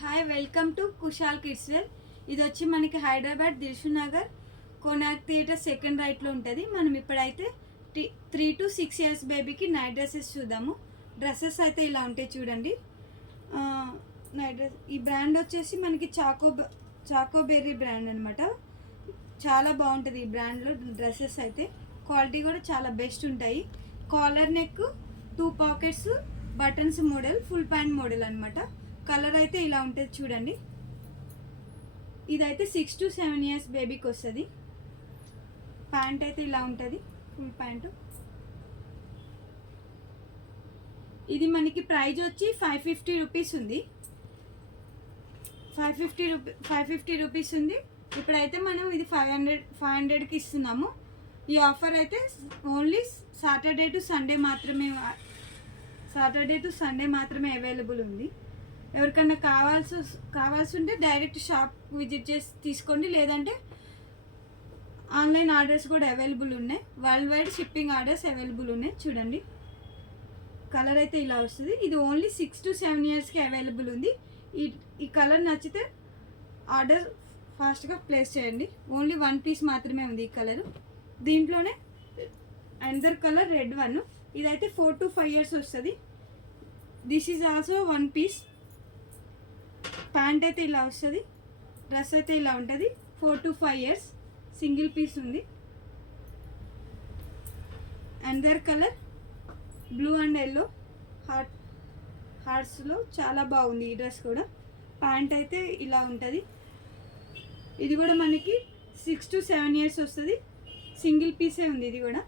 Hi, welcome to Kushal kids wear. ఇది వచ్చి మనకి హైదరాబాద్ దిల్సుఖ్నగర్ కోనార్క్ థియేటర్ సెకండ్ రైట్లో ఉంటుంది. మనం ఇప్పుడైతే 3 to 6 years బేబీకి నైట్ డ్రెస్సెస్ చూద్దాము. డ్రెస్సెస్ అయితే ఇలా ఉంటాయి చూడండి. నైట్ డ్రెస్ ఈ బ్రాండ్ వచ్చేసి మనకి చాకోబెర్రీ బ్రాండ్ అనమాట. చాలా బాగుంటుంది ఈ బ్రాండ్లో డ్రెస్సెస్ అయితే. క్వాలిటీ కూడా చాలా బెస్ట్ ఉంటాయి. Collar neck, 2 pockets, buttons model, full pant model అనమాట. కలర్ అయితే ఇలా ఉంటుంది చూడండి. ఇదైతే 6 to 7 years బేబీకి వస్తుంది. ప్యాంట్ అయితే ఇలా ఉంటుంది, ఫుల్ ప్యాంటు. ఇది మనకి ప్రైజ్ వచ్చి 550 రూపీస్ ఉంది. 550 రూపీస్ ఉంది. ఇప్పుడైతే మనం ఇది 500కి ఇస్తున్నాము. ఈ ఆఫర్ అయితే ఓన్లీ సాటర్డే టు సండే మాత్రమే అవైలబుల్ ఉంది. ఎవరికన్నా కావాల్సి ఉంటే డైరెక్ట్ షాప్ విజిట్ చేసి తీసుకోండి, లేదంటే ఆన్లైన్ ఆర్డర్స్ కూడా అవైలబుల్ ఉన్నాయి. World wide shipping orders available ఉన్నాయి చూడండి. కలర్ అయితే ఇలా వస్తుంది. ఇది ఓన్లీ 6 to 7 yearsకి అవైలబుల్ ఉంది. ఈ కలర్ నచ్చితే ఆర్డర్ ఫాస్ట్గా ప్లేస్ చేయండి. ఓన్లీ 1 piece మాత్రమే ఉంది ఈ కలరు. దీంట్లోనే అనదర్ కలర్ రెడ్ వన్. ఇదైతే 4 to 5 years వస్తుంది. This is also 1 piece. Pant అయితే ఇలా వస్తుంది. డ్రెస్ అయితే ఇలా ఉంటుంది. 4 to 5 years సింగిల్ పీస్ ఉంది. Another colour blue and yellow హార్ట్స్లో చాలా బాగుంది ఈ డ్రెస్ కూడా. ప్యాంట్ అయితే ఇలా ఉంటుంది. ఇది కూడా మనకి 6 to 7 years వస్తుంది. సింగిల్ పీసే ఉంది ఇది కూడా.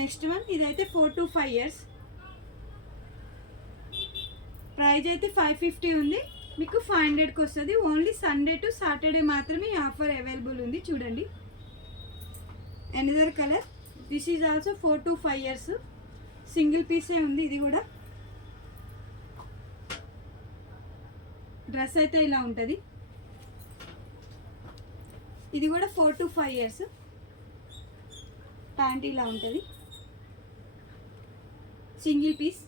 నెక్స్ట్ వన్ ఇదైతే 4 to 5 years. ప్రైజ్ అయితే 550 ఉంది. మీకు 500కి వస్తుంది. ఓన్లీ సండే టు సాటర్డే మాత్రమే ఈ ఆఫర్ అవైలబుల్ ఉంది చూడండి. Another colour. This is also 4 to 5 years single పీసే ఉంది ఇది కూడా. డ్రెస్ అయితే ఇలా ఉంటుంది. ఇది కూడా 4 to 5 years. ప్యాంట్ ఇలా ఉంటుంది, సింగిల్ పీస్.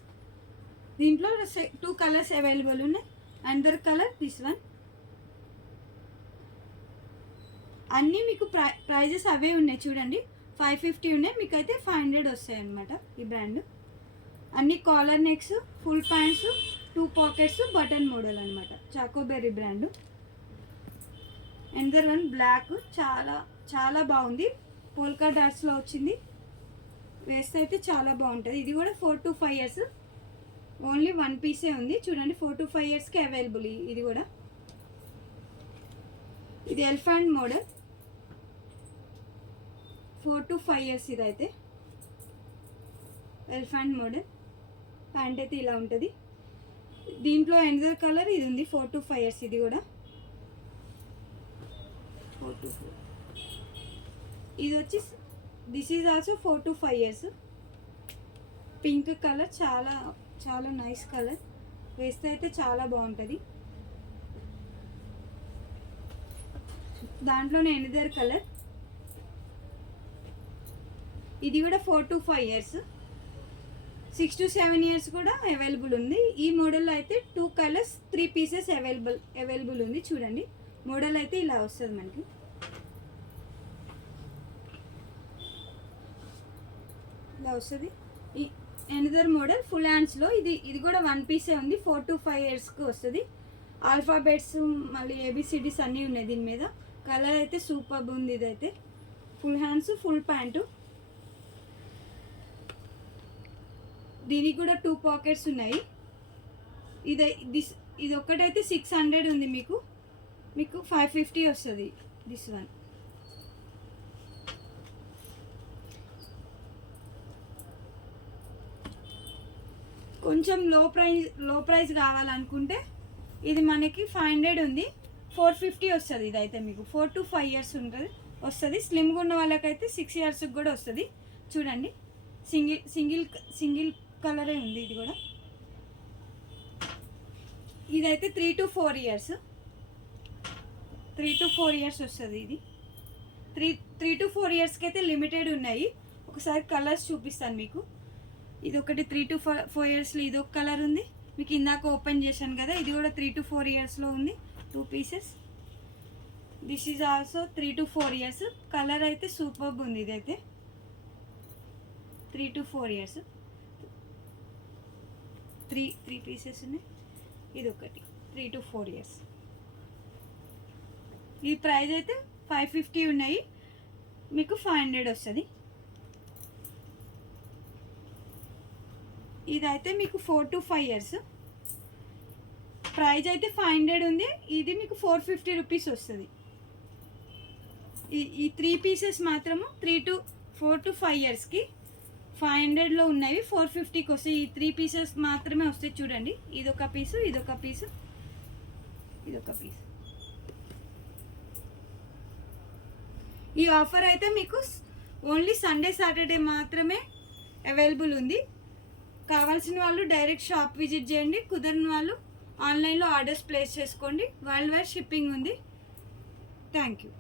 దీంట్లో 2 కలర్స్ అవైలబుల్ ఉన్నాయి. Another colour this one. అన్నీ మీకు ప్రైజెస్ అవే ఉన్నాయి చూడండి. 550 ఉన్నాయి, మీకు అయితే 500 వస్తాయి అన్నమాట ఈ బ్రాండ్. అన్ని collar necks, full pants, 2 pockets, button model అనమాట. Chocoberry brand. Another one black. చాలా చాలా బాగుంది. పోల్కా డాట్స్లో వచ్చింది. వేస్తే అయితే చాలా బాగుంటుంది. ఇది కూడా 4 to 5 years. ఓన్లీ 1 piece ఉంది చూడండి. 4 to 5 yearsకి అవైలబుల్ ఇది కూడా. ఇది ఎలిఫెంట్ మోడల్, 4 to 5 years. ఇదైతే ఎలిఫెంట్ మోడల్. ప్యాంట్ అయితే ఇలా ఉంటుంది. దీంట్లో అనదర్ కలర్ ఇది ఉంది, 4 to 5 years. ఇది కూడా 4 to 4. ఇది వచ్చి this is also 4 to 5 years. Pink colour, చాలా చాలా నైస్ కలర్. వేస్తే అయితే చాలా బాగుంటుంది. దాంట్లోనే ఎనదర్ కలర్. ఇది కూడా 4 to 5 years. 6 to 7 years కూడా అవైలబుల్ ఉంది. ఈ మోడల్లో అయితే 2 కలర్స్, 3 pieces అవైలబుల్ ఉంది చూడండి. మోడల్ అయితే ఇలా వస్తుంది మనకి. ఇలా వస్తుంది. ఈ అనదర్ మోడల్ ఫుల్ హ్యాండ్స్లో. ఇది కూడా 1 piece ఉంది. 4 to 5 yearsకి వస్తుంది. ఆల్ఫాబెట్స్, మళ్ళీ ABCDs అన్నీ ఉన్నాయి దీని మీద. కలర్ అయితే సూపర్ ఉంది. ఇదైతే ఫుల్ హ్యాండ్స్, ఫుల్ ప్యాంటు. దీనికి కూడా 2 పాకెట్స్ ఉన్నాయి. ఇది ఒక్కటైతే 600 ఉంది. మీకు 550 వస్తుంది దిస్ వన్. కొంచెం లో ప్రైస్ కావాలనుకుంటే ఇది మనకి 500 ఉంది. 450 వస్తుంది. ఇదైతే మీకు 4 to 5 years వస్తుంది. స్లిమ్గా ఉన్న వాళ్ళకైతే 6 yearsకి కూడా వస్తుంది చూడండి. సింగిల్ కలరే ఉంది ఇది కూడా. ఇదైతే 3 to 4 years. 3 to 4 years వస్తుంది ఇది. 3 to 4 yearsకి అయితే లిమిటెడ్ ఉన్నాయి. ఒకసారి కలర్స్ చూపిస్తాను మీకు. ఇది ఒకటి 3 to 4 yearsలో ఇది ఒక కలర్ ఉంది. మీకు ఇందాక ఓపెన్ చేశాను కదా, ఇది కూడా 3 to 4 ఇయర్స్లో ఉంది. 2 pieces. This is also 3 to 4 years. Colour అయితే సూపర్బ్ ఉంది. ఇదైతే 3 to 4 ఇయర్స్. 3 పీసెస్ ఉన్నాయి. ఇది ఒకటి 3 to 4 ఇయర్స్. ఈ ప్రైస్ అయితే 550 ఉన్నాయి, మీకు 500 వస్తుంది. ఇదైతే మీకు 4 to 5 ఇయర్స్. ప్రైస్ అయితే 500 ఉంది. ఇది మీకు 450 రూపీస్ వస్తుంది. ఈ 3 పీసెస్ మాత్రము 4 to 5 ఇయర్స్కి 500లో ఉన్నవి 450కి వస్తాయి. ఈ 3 పీసెస్ మాత్రమే వస్తాయి. చూడండి, ఇదొక పీసు, ఇదొక పీసు, ఇదొక పీసు. ఈ ఆఫర్ అయితే మీకు ఓన్లీ సండే సాటర్డే మాత్రమే అవైలబుల్ ఉంది. కావాల్సిన వాళ్ళు డైరెక్ట్ షాప్ విజిట్ చేయండి. కుదరని వాళ్ళు ఆన్లైన్లో ఆర్డర్స్ ప్లేస్ చేసుకోండి. వరల్డ్ వైడ్ షిప్పింగ్ ఉంది. Thank you.